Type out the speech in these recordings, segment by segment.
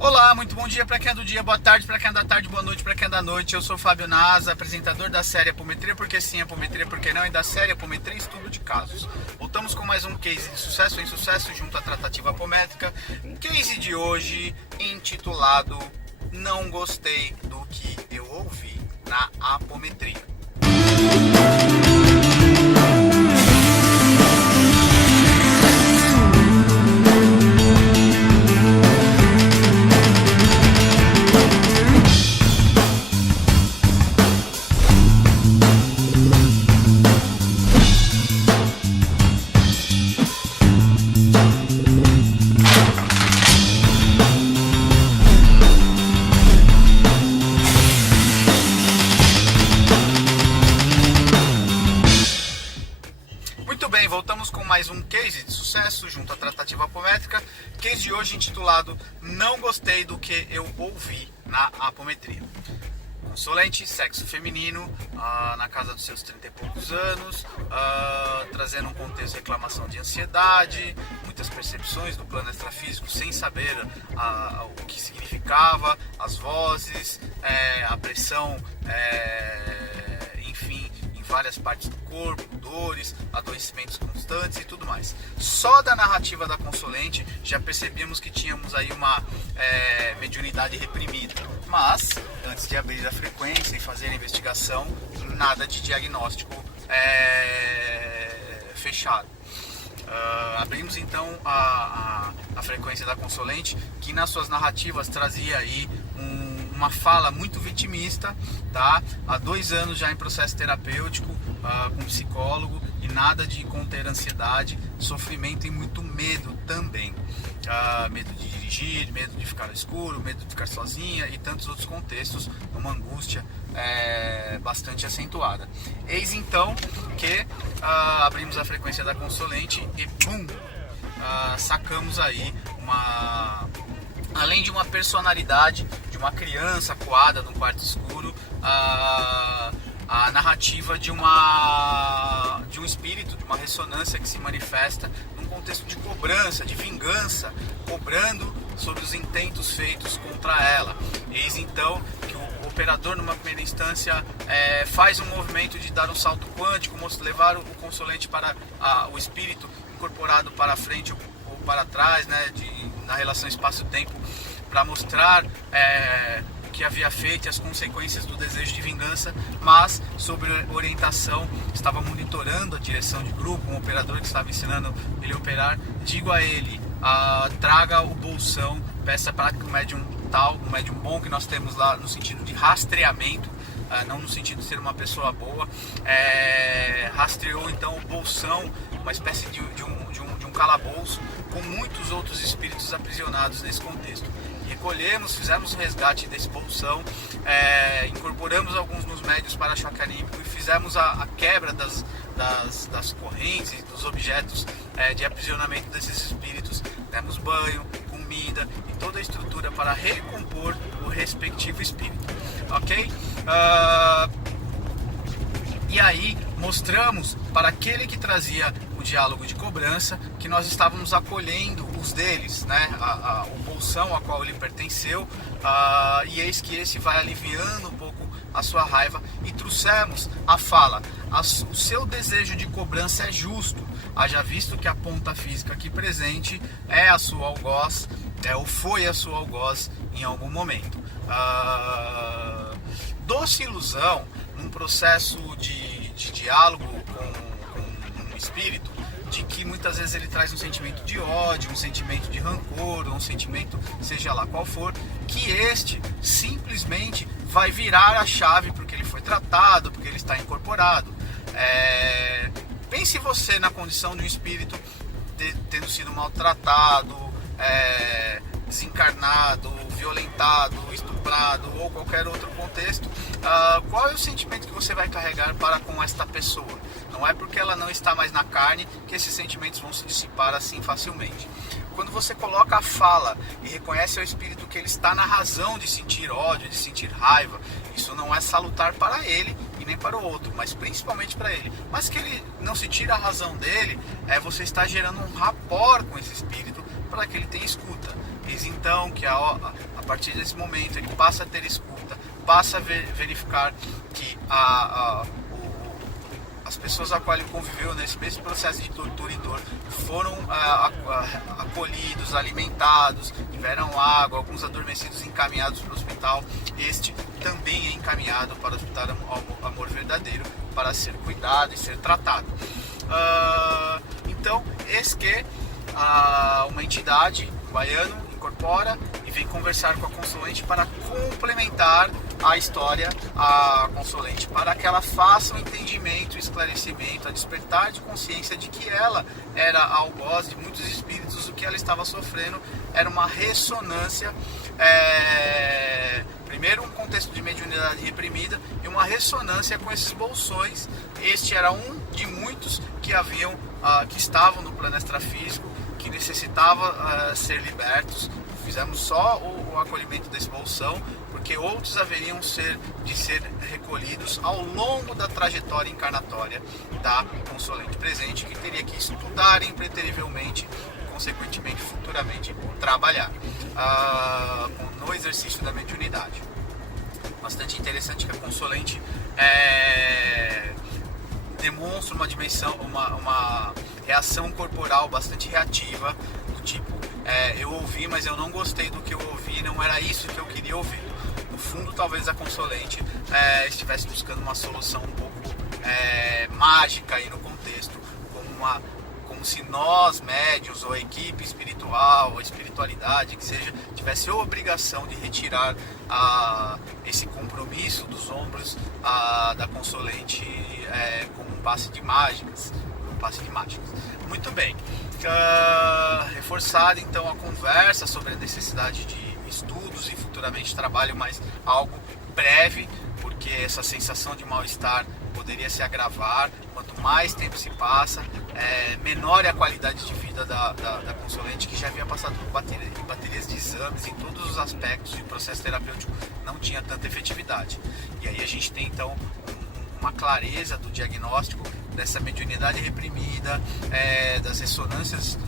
Olá, muito bom dia para quem é do dia, boa tarde para quem é da tarde, boa noite para quem é da noite. Eu sou Fábio Nasa, apresentador da série Apometria Porque Sim, Apometria Porque Não e da série Apometria Estudo de Casos. Voltamos com mais um case de sucesso em sucesso junto à tratativa apométrica. Case de hoje intitulado Não Gostei do que eu ouvi na apometria. Muito bem, voltamos com mais um case de sucesso junto à tratativa apométrica. Case de hoje intitulado Não Gostei do que eu ouvi na apometria. Consolente, sexo feminino, na casa dos seus 30 e poucos anos, trazendo um contexto de reclamação de ansiedade, muitas percepções do plano extrafísico sem saber o que significava, as vozes, a pressão, enfim, em várias partes do corpo, dores, adoecimentos constantes e tudo mais. Só da narrativa da Consolente já percebíamos que tínhamos aí uma mediunidade reprimida, mas antes de abrir a frequência e fazer a investigação, nada de diagnóstico fechado. Abrimos então a frequência da Consolente, que nas suas narrativas trazia aí uma fala muito vitimista, tá? Há 2 anos já em processo terapêutico com psicólogo e nada de conter ansiedade, sofrimento e muito medo também. Medo de dirigir, medo de ficar no escuro, medo de ficar sozinha e tantos outros contextos, uma angústia bastante acentuada. Eis então que abrimos a frequência da Consolente e pum, sacamos aí além de uma personalidade de uma criança coada num quarto escuro, a narrativa de um espírito, de uma ressonância que se manifesta num contexto de cobrança, de vingança, cobrando sobre os intentos feitos contra ela. Eis então que o operador, numa primeira instância, faz um movimento de dar um salto quântico, levar o Consolente para o espírito incorporado para frente ou para trás, né, na relação espaço-tempo, para mostrar o que havia feito e as consequências do desejo de vingança, mas sobre orientação, estava monitorando a direção de grupo, um operador que estava ensinando ele a operar. Digo a ele, traga o bolsão, peça para que o médium tal, um médium bom que nós temos lá no sentido de rastreamento, não no sentido de ser uma pessoa boa, rastreou então o bolsão, uma espécie de um calabouço com muitos outros espíritos aprisionados nesse contexto. Recolhemos, fizemos um resgate desse bolsão, incorporamos alguns nos médios para choque anímico e fizemos a quebra das correntes, dos objetos de aprisionamento desses espíritos. Demos banho, comida e toda a estrutura para recompor o respectivo espírito, ok? E aí mostramos para aquele que trazia o diálogo de cobrança que nós estávamos acolhendo os deles, né? O bolsão a qual ele pertenceu, e eis que esse vai aliviando um pouco a sua raiva, e trouxemos a fala: o seu desejo de cobrança é justo, haja visto que a ponta física aqui presente é a sua algoz, ou foi a sua algoz em algum momento. Doce ilusão, num processo de diálogo com um espírito, de que muitas vezes ele traz um sentimento de ódio, um sentimento de rancor, um sentimento, seja lá qual for, que este simplesmente vai virar a chave porque ele foi tratado, porque ele está incorporado. Pense você na condição de um espírito tendo sido maltratado, desencarnado, violentado, estuprado ou qualquer outro contexto. Qual é o sentimento que você vai carregar para com esta pessoa? Não é porque ela não está mais na carne que esses sentimentos vão se dissipar assim facilmente. Quando você coloca a fala e reconhece ao espírito que ele está na razão de sentir ódio, de sentir raiva, isso não é salutar para ele e nem para o outro, mas principalmente para ele. Mas que ele não se tira a razão dele, você está gerando um rapport com esse espírito para que ele tenha escuta. Eis então que a partir desse momento ele passa a ter escuta, passa a verificar que as pessoas a qual ele conviveu nesse mesmo processo de tortura e dor foram acolhidos, alimentados, tiveram água, alguns adormecidos encaminhados para o hospital. Este também é encaminhado para o Hospital Amor Verdadeiro para ser cuidado e ser tratado. Então, eis que uma entidade, o baiano, incorpora e vem conversar com a Consolente para complementar a história a Consolente, para que ela faça um entendimento, esclarecimento, a despertar de consciência de que ela era algoz de muitos espíritos, o que ela estava sofrendo era uma ressonância, primeiro um contexto de mediunidade reprimida e uma ressonância com esses bolsões. Este era um de muitos que que estavam no plano extrafísico, que necessitava ser libertos. Fizemos só o acolhimento desse bolsão, porque outros haveriam de ser recolhidos ao longo da trajetória encarnatória da Consolente presente, que teria que estudar impreterivelmente e, consequentemente, futuramente, trabalhar no exercício da mediunidade. Bastante interessante que a Consolente demonstra uma dimensão, uma reação corporal bastante reativa, do tipo, eu ouvi, mas eu não gostei do que eu ouvi, não era isso que eu queria ouvir. No fundo, talvez a Consolente estivesse buscando uma solução um pouco mágica aí no contexto, como se nós, médiuns, ou a equipe espiritual, ou a espiritualidade, que seja, tivesse a obrigação de retirar esse compromisso dos ombros da Consolente como um passe de mágicas. Muito bem. Reforçada então a conversa sobre a necessidade de estudos e futuramente trabalho, mas algo breve, porque essa sensação de mal-estar poderia se agravar. Quanto mais tempo se passa, menor é a qualidade de vida da Consolente, que já havia passado por baterias de exames em todos os aspectos, e o processo terapêutico não tinha tanta efetividade. E aí a gente tem então uma clareza do diagnóstico dessa mediunidade reprimida, das ressonâncias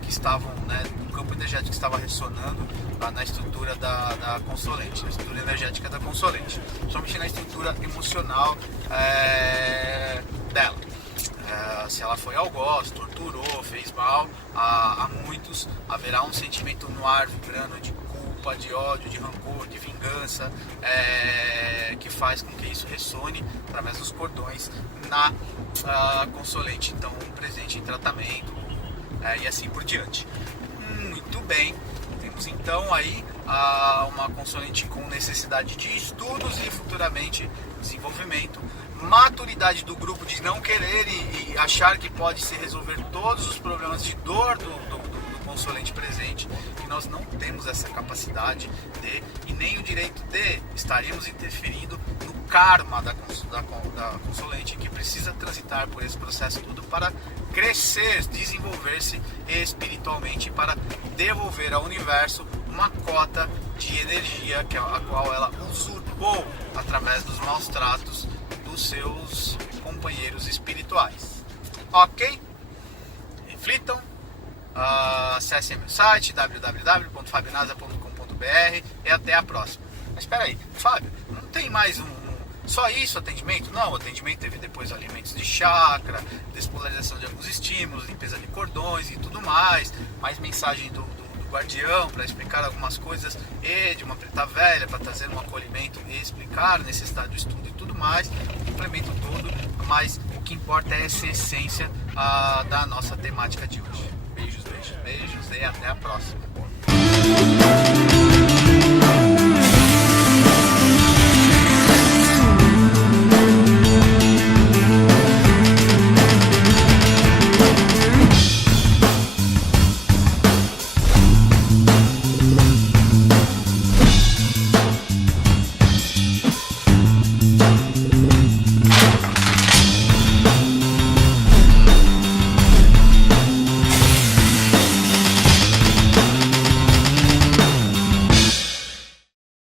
que estavam, do campo energético que estava ressonando na estrutura da Consolente, na estrutura energética da Consolente, somente na estrutura emocional dela. Se ela foi algoz, torturou, fez mal a muitos, haverá um sentimento no ar vibrando de culpa, de ódio, de rancor, de vingança, que faz com que isso ressone através dos cordões na Consolente, então presente em tratamento, e assim por diante. Muito bem, temos então aí uma Consolente com necessidade de estudos e futuramente desenvolvimento, maturidade do grupo de não querer e achar que pode se resolver todos os problemas de dor do Consolente presente, que nós não temos essa capacidade e nem o direito de estaremos interferindo no karma da Consolente, que precisa transitar por esse processo tudo para crescer, desenvolver-se espiritualmente, para devolver ao universo uma cota de energia a qual ela usurpou através dos maus tratos dos seus companheiros espirituais. Ok? Reflitam, acessem meu site www.fabionasa.com.br e até a próxima. Mas espera aí, Fábio, não tem mais só isso atendimento? Não, o atendimento teve depois alimentos de chakra, despolarização de alguns estímulos, limpeza de cordões e tudo mais mensagem do guardião para explicar algumas coisas, e de uma preta velha para trazer um acolhimento e explicar a necessidade do estudo e tudo mais, o complemento todo, mas o que importa é essa essência da nossa temática de hoje. Beijos e até a próxima.